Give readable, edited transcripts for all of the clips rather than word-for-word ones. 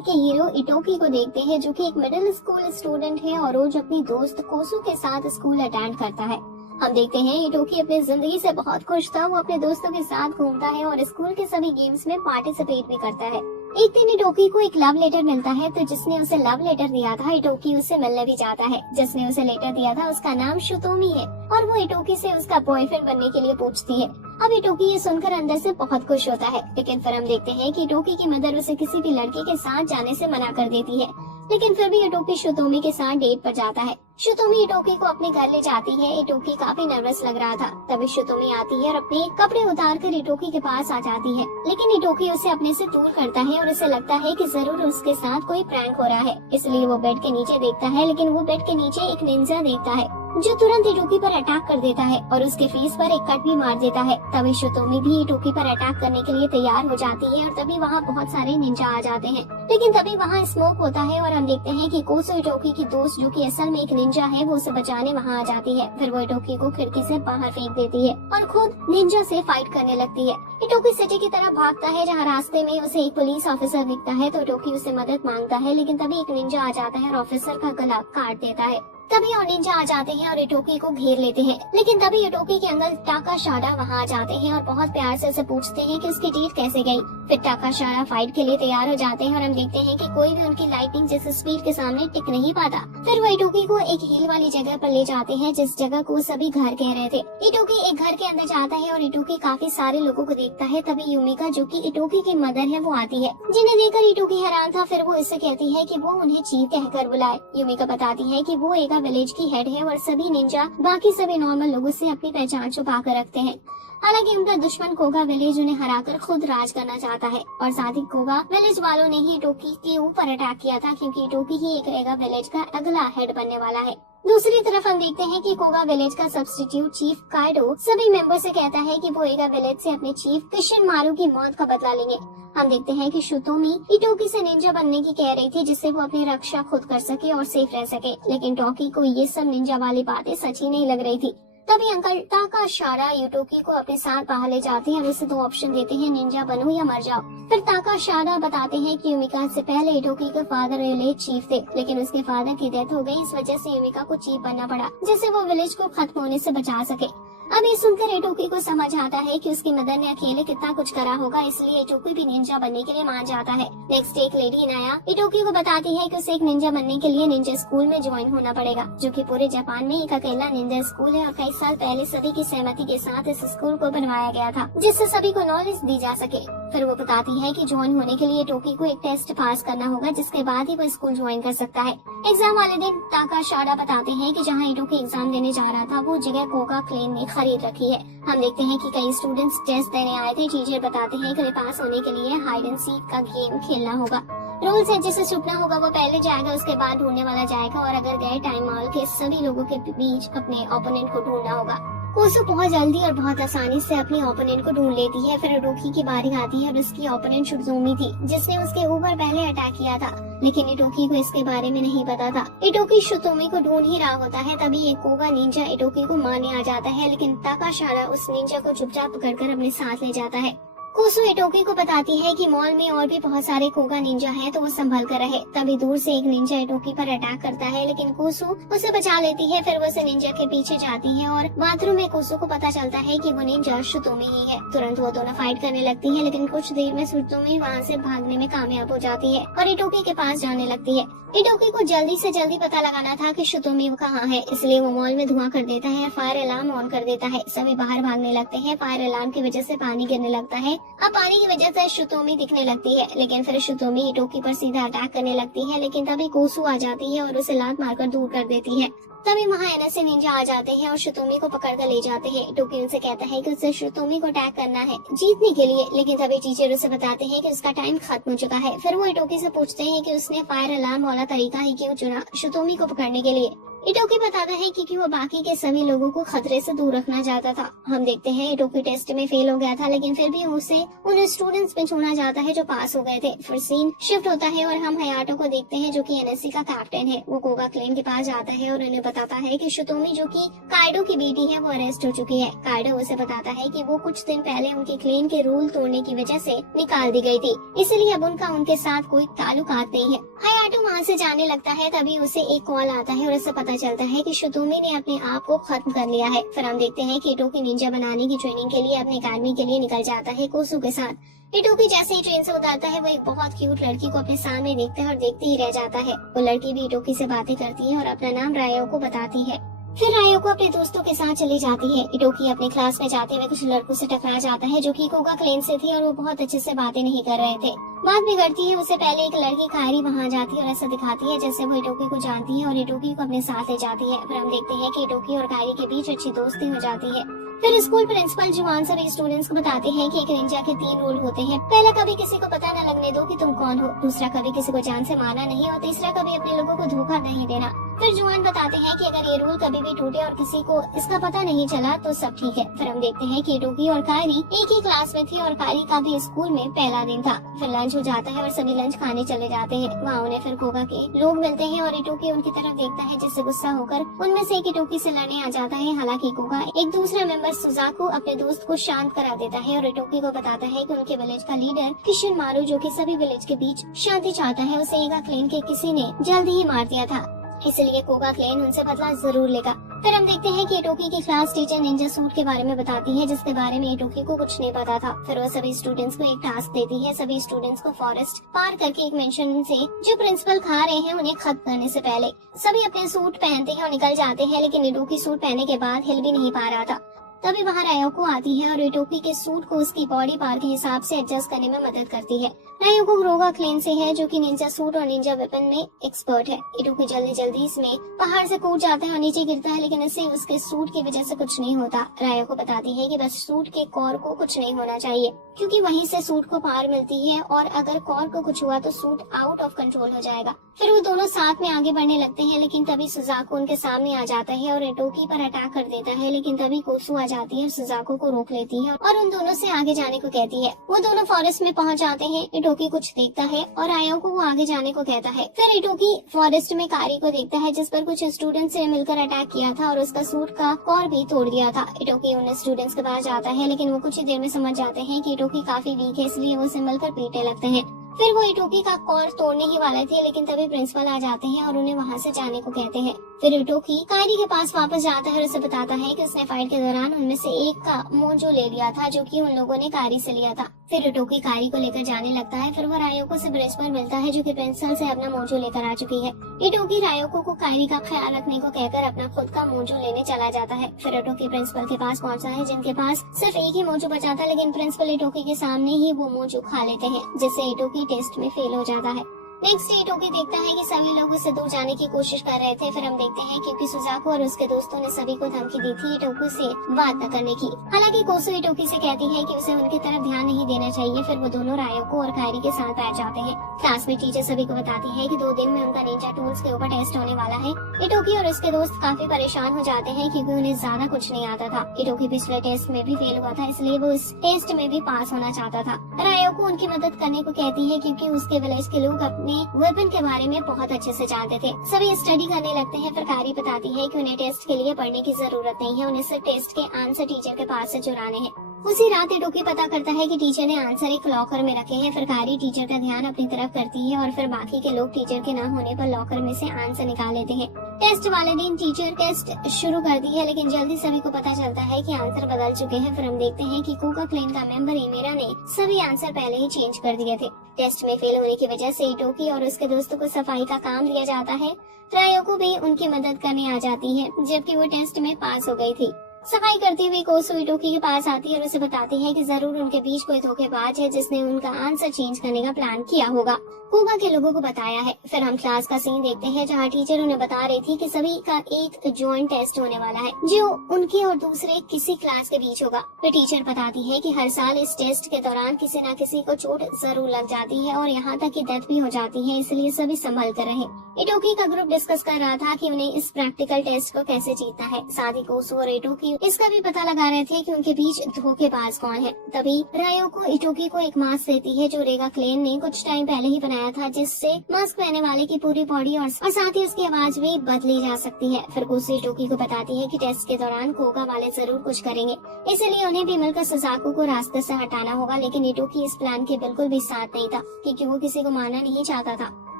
के हीरो इटोकी को देखते हैं, जो कि एक मिडिल स्कूल स्टूडेंट है और रोज अपनी दोस्त कोसू के साथ स्कूल अटेंड करता है। हम देखते हैं इटोकी अपनी जिंदगी से बहुत खुश था। वो अपने दोस्तों के साथ घूमता है और स्कूल के सभी गेम्स में पार्टिसिपेट भी करता है। एक दिन इटोकी को एक लव लेटर मिलता है, तो जिसने उसे लव लेटर दिया था इटोकी उससे मिलने भी जाता है। जिसने उसे लेटर दिया था उसका नाम शुतोमी है और वो इटोकी से उसका बॉयफ्रेंड बनने के लिए पूछती है। अब इटोकी ये सुनकर अंदर से बहुत खुश होता है, लेकिन फिर हम देखते हैं कि इटोकी की मदर उसे किसी भी लड़की के साथ जाने से मना कर देती है। लेकिन फिर भी इटोकी शुतोमी के साथ डेट पर जाता है। शुतोमी इटोकी को अपने घर ले जाती है। इटोकी काफी नर्वस लग रहा था। तभी शुतोमी आती है और अपने कपड़े उतार कर इटोकी के पास आ जाती है, लेकिन इटोकी उसे अपने से दूर करता है और उसे लगता है कि जरूर उसके साथ कोई प्रैंक हो रहा है। इसलिए वो बेड के नीचे देखता है, लेकिन वो बेड के नीचे एक निंजा देखता है जो तुरंत इटोकी पर अटैक कर देता है और उसके फेस पर एक कट भी मार देता है। तभी शुतोमी भी इटोकी पर अटैक करने के लिए तैयार हो जाती है और तभी वहाँ बहुत सारे निंजा आ जाते हैं। लेकिन तभी वहाँ स्मोक होता है और हम देखते हैं कि कोसो इटोकी की दोस्त, जो कि असल में एक निंजा है, वो उसे बचाने वहाँ आ जाती है। फिर वो इटोकी को खिड़की से बाहर फेंक देती है और खुद निंजा से फाइट करने लगती है। इटोकी सिटी की तरफ भागता है, जहाँ रास्ते में उसे एक पुलिस ऑफिसर दिखता है, तो इटोकी उसे मदद मांगता है, लेकिन तभी एक निंजा आ जाता है और ऑफिसर का गला काट देता है। तभी और निंजा आ जाते हैं और इटोकी को घेर लेते हैं, लेकिन तभी इटोकी के अंकल टाकाशारा वहाँ आ जाते हैं और बहुत प्यार से उसे पूछते हैं कि उसकी डेट कैसे गई। फिर टाकाशारा फाइट के लिए तैयार हो जाते हैं और हम देखते हैं कि कोई भी उनकी लाइटिंग जैसे स्पीड के सामने टिक नहीं पाता। फिर वो इटोकी को एक हिल वाली जगह पर ले जाते हैं, जिस जगह को सभी घर कह रहे थे। इटोकी एक घर के अंदर जाता है और इटोकी काफी सारे लोगों को देखता है। तभी यूमिका, जो कि इटोकी की मदर है, वो आती है, जिन्हें देखकर इटोकी हैरान था। फिर वो इससे कहती है कि वो उन्हें चीफ कहकर बुलाए। यूमिका बताती है कि वो एक विलेज की हेड है और सभी निंजा बाकी सभी नॉर्मल लोगों से अपनी पहचान छुपा कर रखते हैं। हालांकि उनका दुश्मन कोगा विलेज उन्हें हराकर खुद राज करना चाहता है और साथ ही कोगा विलेज वालों ने ही इटोकी के ऊपर अटैक किया था, क्योंकि इटोकी ही एक रहेगा विलेज का अगला हेड बनने वाला है। दूसरी तरफ हम देखते हैं कि कोगा विलेज का सब्स्टिट्यूट चीफ काइडो सभी मेंबर से कहता है कि वो एगा विलेज से अपने चीफ किशन मारू की मौत का बदला लेंगे। हम देखते हैं कि शुतोमी इटोकी से निंजा बनने की कह रही थी, जिससे वो अपनी रक्षा खुद कर सके और सेफ रह सके, लेकिन टोकी को ये सब निंजा वाली बातें सच ही नहीं लग रही थी। तभी अंकल टाकाशारा इटोकी को अपने साथ बाहर ले जाते हैं और उसे दो ऑप्शन देते हैं, निंजा बनो या मर जाओ। फिर टाकाशारा बताते हैं कि यूमिका से पहले इटोकी के फादर विलेज चीफ थे, लेकिन उसके फादर की डेथ हो गई। इस वजह से यूमिका को चीफ बनना पड़ा, जिससे वो विलेज को खत्म होने से बचा सके। अब ये सुनकर इटोकी को समझ आता है कि उसकी मदर ने अकेले कितना कुछ करा होगा, इसलिए इटोकी भी निंजा बनने के लिए मान जाता है। नेक्स्ट एक लेडी नाया इटोकी को बताती है कि उसे एक निंजा बनने के लिए निंजा स्कूल में ज्वाइन होना पड़ेगा, जो कि पूरे जापान में एक अकेला निंजा स्कूल है और कई साल पहले सभी की सहमति के साथ इस स्कूल को बनवाया गया था, जिससे सभी को नॉलेज दी जा सके। फिर वो बताती है कि ज्वाइन होने के लिए इटोकी को एक टेस्ट पास करना होगा, जिसके बाद ही वो स्कूल ज्वाइन कर सकता है। एग्जाम वाले दिन टाकाशारा बताते हैं कि जहाँ इटोकी एग्जाम देने जा रहा था, वो जगह कोगा क्लेन ने खरीद रखी है। हम देखते हैं कि कई स्टूडेंट्स टेस्ट देने आए थे। टीचर बताते हैं कि पास होने के लिए हाइड एंड सीक का गेम खेलना होगा। रूल्स है, जिसे छुपना होगा वो पहले जाएगा, उसके बाद ढूंढने वाला जाएगा, और अगर गए टाइम मॉल के सभी लोगों के बीच अपने ओपोनेंट को ढूंढना होगा। कोसो बहुत जल्दी और बहुत आसानी से अपने ओपोनेंट को ढूंढ लेती है। फिर इटोकी की बारी आती है और उसकी ओपोनेंट शुतोमी थी, जिसने उसके ऊपर पहले अटैक किया था, लेकिन इटोकी को इसके बारे में नहीं पता था। इटोकी शुतोमी को ढूंढ ही रहा होता है, तभी एक कोगा निंजा इटोकी को मारने आ जाता है, लेकिन टाकाशारा उस निंजा को चुपचाप पकड़कर अपने साथ ले जाता है। कोसो इटोकी को बताती है कि मॉल में और भी बहुत सारे कोगा निंजा हैं, तो वो संभल कर रहे। तभी दूर से एक निंजा इटोकी पर अटैक करता है, लेकिन कोसो उसे बचा लेती है। फिर वो उसे निंजा के पीछे जाती है और बाथरूम में कोसो को पता चलता है कि वो निंजा शुतोमी ही है। तुरंत वो दोनों फाइट करने लगती है, लेकिन कुछ देर में शुतोमी वहाँ से भागने में कामयाब हो जाती है और इटोकी के पास जाने लगती है। इटोकी को जल्दी से जल्दी पता लगाना था कि शुतोमी कहाँ है, इसलिए वो मॉल में धुआं कर देता है, फायर अलार्म ऑन कर देता है। सभी बाहर भागने लगते हैं। फायर अलार्म की वजह से पानी गिरने लगता है। अब पानी की वजह से शुतोमी दिखने लगती है, लेकिन फिर शुतोमी इटोकी पर सीधा अटैक करने लगती है, लेकिन तभी कोसो आ जाती है और उसे लात मारकर दूर कर देती है। तभी वहाँ एनएसए निंजा आ जाते हैं और शुतोमी को पकड़कर ले जाते हैं। इटोकी उनसे कहता है कि उसे शुतोमी को अटैक करना है जीतने के लिए, लेकिन तभी टीचर उसे बताते हैं कि उसका टाइम खत्म हो चुका है। फिर वो इटोकी से पूछते हैं कि उसने फायर अलार्म वाला तरीका ही क्यों चुना शुतोमी को पकड़ने के लिए। इटोकी बताता है कि वो बाकी के सभी लोगों को खतरे से दूर रखना चाहता था। हम देखते हैं इटोकी टेस्ट में फेल हो गया था, लेकिन फिर भी उसे उन स्टूडेंट्स में चुना जाता है जो पास हो गए थे। फिर सीन शिफ्ट होता है और हम हयाटो को देखते हैं, जो कि एनएससी का कैप्टन है। वो कोगा क्लेन के पास जाता है और उन्हें बताता है कि शुतोमी जो कि काइडो की बेटी है वो अरेस्ट हो चुकी है। काइडो उसे बताता है कि वो कुछ दिन पहले उनके क्लेन के रूल तोड़ने की वजह से निकाल दी गई थी, इसलिए अब उनका उनके साथ कोई ताल्लुकात नहीं है। हायाटो वहाँ से जाने लगता है, तभी उसे एक कॉल आता है और उससे पता चलता है कि शुतोमी ने अपने आप को खत्म कर लिया है। फिर हम देखते हैं कि इटोकी निंजा बनाने की ट्रेनिंग के लिए अपने अकादमी के लिए निकल जाता है कोसू के साथ। इटोकी जैसे ही ट्रेन से उतरता है वो एक बहुत क्यूट लड़की को अपने सामने देखता है और देखते ही रह जाता है। वो लड़की भी इटोकी से बातें करती है और अपना नाम रायो को बताती है। फिर रायो को अपने दोस्तों के साथ चली जाती है। इटोकी अपने क्लास में जाते हुए कुछ लड़कों से टकरा जाता है जो कि कोगा क्लेन से थे और वो बहुत अच्छे से बातें नहीं कर रहे थे। बात बिगड़ती है, उससे पहले एक लड़की कायरी वहाँ जाती है और ऐसा दिखाती है जैसे वो इटोकी को जानती है और इटोकी को अपने साथ ले जाती है। फिर हम देखते हैं कि इटोकी और कायरी के बीच अच्छी दोस्ती हो जाती है। फिर स्कूल प्रिंसिपल जुआन सभी स्टूडेंट्स को बताते हैं कि एक निंजा के 3 रूल होते हैं। पहला, कभी किसी को पता न लगने दो कि तुम कौन हो। दूसरा, कभी किसी को जान से मारना नहीं। और तीसरा, कभी अपने लोगों को धोखा नहीं देना। फिर जुआन बताते हैं कि अगर ये रूल कभी भी टूटे और किसी को इसका पता नहीं चला तो सब ठीक है। फिर हम देखते हैं कि इटोकी और कायरी एक ही क्लास में थी और कायरी का भी स्कूल में पहला दिन था। फिर लंच हो जाता है और सभी लंच खाने चले जाते हैं। वहाँ उन्हें फिर कोगा के लोग मिलते हैं और इटोकी उनकी तरफ देखता है, जिससे गुस्सा होकर उनमें से एक इटोकी से लड़ने आ जाता है। हालांकि कोगा एक दूसरा मेंबर सुजाको अपने दोस्त को शांत करा देता है और इटोकी को बताता है कि उनके विलेज का लीडर किशन मारू, जो कि सभी विलेज के बीच शांति चाहता है, उसे ईगा क्लेन के किसी ने जल्द ही मार दिया था, इसलिए कोगा क्लेन उनसे बदला जरूर लेगा। फिर हम देखते हैं कि इटोकी की क्लास टीचर निंजा सूट के बारे में बताती है, जिसके बारे में इटोकी को कुछ नहीं पता था। फिर वह सभी स्टूडेंट्स को एक टास्क देती है, सभी स्टूडेंट्स को फॉरेस्ट पार करके एक मेंशन से जो प्रिंसिपल खा रहे हैं उन्हें खत्म करने से पहले। सभी अपने सूट पहनते हैं और निकल जाते हैं, लेकिन इटोकी सूट पहनने के बाद हिल भी नहीं पा रहा था। तभी वहाँ रायोको आती है और इटोकी के सूट को उसकी बॉडी पार्ट के हिसाब से एडजस्ट करने में मदद करती है। रायोको रोगा क्लेन से है, जो कि निंजा सूट और निंजा वेपन में एक्सपर्ट है। इटोकी जल्दी इसमें पहाड़ से कूद जाता है और नीचे गिरता है, लेकिन इससे उसके सूट की वजह से कुछ नहीं होता। रायोको बताती है कि बस सूट के कोर को कुछ नहीं होना चाहिए, क्योंकि वहीं से सूट को पावर मिलती है और अगर कोर को कुछ हुआ तो सूट आउट ऑफ कंट्रोल हो जाएगा। फिर वो दोनों साथ में आगे बढ़ने लगते हैं, लेकिन तभी सुजाको उनके सामने आ जाता है और इटोकी पर अटैक कर देता है। लेकिन तभी कोसू आ जाती है, सुजाको को रोक लेती है और उन दोनों से आगे जाने को कहती है। वो दोनों फॉरेस्ट में पहुंच जाते हैं। इटोकी कुछ देखता है और रायोको को वो आगे जाने को कहता है। फिर इटोकी फॉरेस्ट में कारी को देखता है, जिस पर कुछ स्टूडेंट्स ने मिलकर अटैक किया था और उसका सूट का कोर भी तोड़ दिया था। इटोकी उन स्टूडेंट्स के पास जाता है, लेकिन वो कुछ ही देर में समझ जाते हैं कि इटोकी काफी वीक है, इसलिए वो उसे मिलकर पीटने लगते हैं। फिर वो इटोकी का कोर तोड़ने ही वाले थे, लेकिन तभी प्रिंसिपल आ जाते हैं और उन्हें वहाँ से जाने को कहते हैं। फिर इटोकी कायरी के पास वापस जाता है और उसे बताता है कि उसने फाइट के दौरान उनमें से एक का मोजो ले लिया था, जो कि उन लोगों ने कायरी से लिया था। फिर इटोकी कायरी को लेकर जाने लगता है। फिर वो रायोको से ब्रिज पर मिलता है, जो कि प्रिंसिपल से अपना मोजो लेकर आ चुकी है। इटोकी रायोको को कायरी का ख्याल रखने को कहकर अपना खुद का मोजो लेने चला जाता है। फिर इटोकी प्रिंसिपल के पास पहुँचता है, जिनके पास सिर्फ एक ही मोजो बचा था, लेकिन प्रिंसिपल इटोकी के सामने ही वो मोजो खा लेते हैं, जिससे इटोकी टेस्ट में फेल हो जाता है। नेक्स्ट डे इटोकी देखता है कि सभी लोग उससे दूर जाने की कोशिश कर रहे थे। फिर हम देखते हैं क्योंकि सुजाको और उसके दोस्तों ने सभी को धमकी दी थी इटोकी से बात न करने की। हालांकि कोसू इटोकी से कहती है कि उसे उनकी तरफ ध्यान नहीं देना चाहिए। फिर वो दोनों रायोको और कायरी के साथ बैठ जाते हैं। क्लास में टीचर सभी को बताती है कि 2 दिन में उनका निंजा टूल्स के ऊपर टेस्ट होने वाला है। इटोकी और उसके दोस्त काफी परेशान हो जाते हैं, क्योंकि उन्हें ज्यादा कुछ नहीं आता था। इटोकी पिछले टेस्ट में भी फेल हुआ था, इसलिए वो इस टेस्ट में भी पास होना चाहता था। रायोको उनकी मदद करने को कहती है, क्योंकि उसके विलेज के लोग अपने वेपन के बारे में बहुत अच्छे से जानते थे। सभी स्टडी करने लगते हैं। फिर कारी बताती है कि उन्हें टेस्ट के लिए पढ़ने की जरूरत नहीं है, उन्हें सिर्फ टेस्ट के आंसर टीचर के पास से चुराने हैं। उसी रात इटोकी पता करता है कि टीचर ने आंसर एक लॉकर में रखे हैं। फिर कारी टीचर का ध्यान अपनी तरफ करती है और फिर बाकी के लोग टीचर के न होने पर लॉकर में से आंसर निकाल लेते हैं। टेस्ट वाले दिन टीचर टेस्ट शुरू करती है, लेकिन जल्दी सभी को पता चलता है कि आंसर बदल चुके हैं। फिर हम देखते हैं कि कोगा क्लेन का मेंबर इमेरा ने सभी आंसर पहले ही चेंज कर दिए थे। टेस्ट में फेल होने की वजह से इटोकी और उसके दोस्तों को सफाई का काम दिया जाता है। रायोको भी उनकी मदद करने आ जाती है, जबकि वो टेस्ट में पास हो गई थी। सफाई करती हुई कोसू इटोकी के पास आती है और उसे बताती है कि जरूर उनके बीच कोई धोखेबाज है, जिसने उनका आंसर चेंज करने का प्लान किया होगा। कोगा के लोगों को बताया है। फिर हम क्लास का सीन देखते हैं, जहाँ टीचर उन्हें बता रही थी कि सभी का एक जॉइंट टेस्ट होने वाला है, जो उनके और दूसरे किसी क्लास के बीच होगा। फिर टीचर बताती है कि हर साल इस टेस्ट के दौरान किसी न किसी को चोट जरूर लग जाती है और यहाँ तक कि डेथ भी हो जाती है, इसलिए सभी संभल कर रहे। इटोकी का ग्रुप डिस्कस कर रहा था कि उन्हें इस प्रैक्टिकल टेस्ट को कैसे जीतना है। साथ ही कोसू और इटोकी इसका भी पता लगा रहे थे कि उनके बीच धोखेबाज कौन है। तभी रायोको इटोकी को एक मास्क देती है, जो रेगा क्लेन ने कुछ टाइम पहले ही बनाया लगाया था जिससे मास्क पहनने वाले की पूरी बॉडी और साथ ही उसकी आवाज भी बदली जा सकती है। फिर कोसू इटोकी को बताती है कि टेस्ट के दौरान कोगा वाले जरूर कुछ करेंगे, इसलिए उन्हें भी मिलकर सुजाकू को रास्ते से हटाना होगा। लेकिन इटोकी इस प्लान के बिल्कुल भी साथ नहीं था क्योंकि वो किसी को मारना नहीं चाहता था।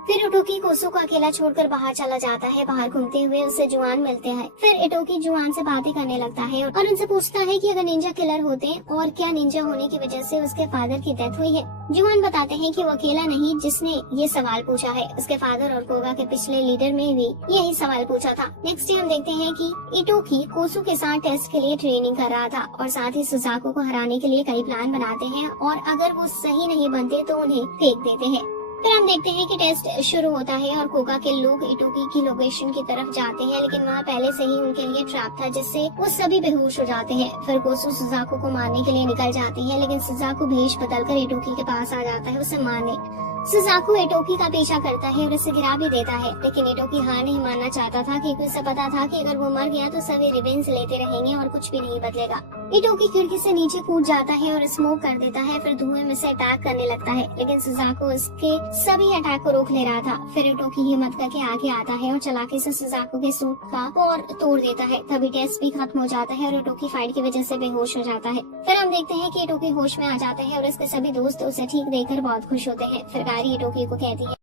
फिर इटोकी कोसू को अकेला छोड़कर बाहर चला जाता है। बाहर घूमते हुए उससे जुआन मिलते हैं। फिर इटोकी जुआन से बातें करने लगता है और उनसे पूछता है कि अगर निंजा किलर होते और क्या निंजा होने की वजह से उसके फादर की डेथ हुई है। जुआन बताते हैं कि वो अकेला नहीं जिसने ये सवाल पूछा है, उसके फादर और कोगा के पिछले लीडर में भी यही सवाल पूछा था। नेक्स्ट डे हम देखते हैं कि इटोकी कोसू के साथ टेस्ट के लिए ट्रेनिंग कर रहा था और साथ ही सुजाकू को हराने के लिए कई प्लान बनाते हैं और अगर वो सही नहीं बनते तो उन्हें फेंक देते हैं। फिर हम देखते हैं कि टेस्ट शुरू होता है और कोगा के लोग इटोकी की लोकेशन की तरफ जाते हैं, लेकिन वहाँ पहले से ही उनके लिए ट्रैप था जिससे वो सभी बेहोश हो जाते हैं। फिर कोसू सुजाकू को मारने के लिए निकल जाती है, लेकिन सुजाकू भेष बदलकर इटोकी के पास आ जाता है उसे मारने। सुजाकू इटोकी का पीछा करता है और उसे गिरा भी देता है, लेकिन इटोकी हार नहीं मानना चाहता था क्योंकि उसे पता था कि अगर वो मर गया तो सभी रिवेंज लेते रहेंगे और कुछ भी नहीं बदलेगा। इटोकी खिड़की से नीचे कूद जाता है और स्मोक कर देता है, फिर धुएं में से अटैक करने लगता है, लेकिन सुजाकू उसके सभी अटैक को रोक ले रहा था। फिर इटोकी हिम्मत करके आगे आता है और चालाकी से सुजाकू के सूट का और तोड़ देता है। तभी टेस्ट भी खत्म हो जाता है और इटोकी फाइट की वजह से बेहोश हो जाता है। फिर हम देखते हैं कि इटोकी होश में आ जाता है और उसके सभी दोस्त उसे ठीक देखकर बहुत खुश होते हैं। फिर गारी इटोकी को कहती है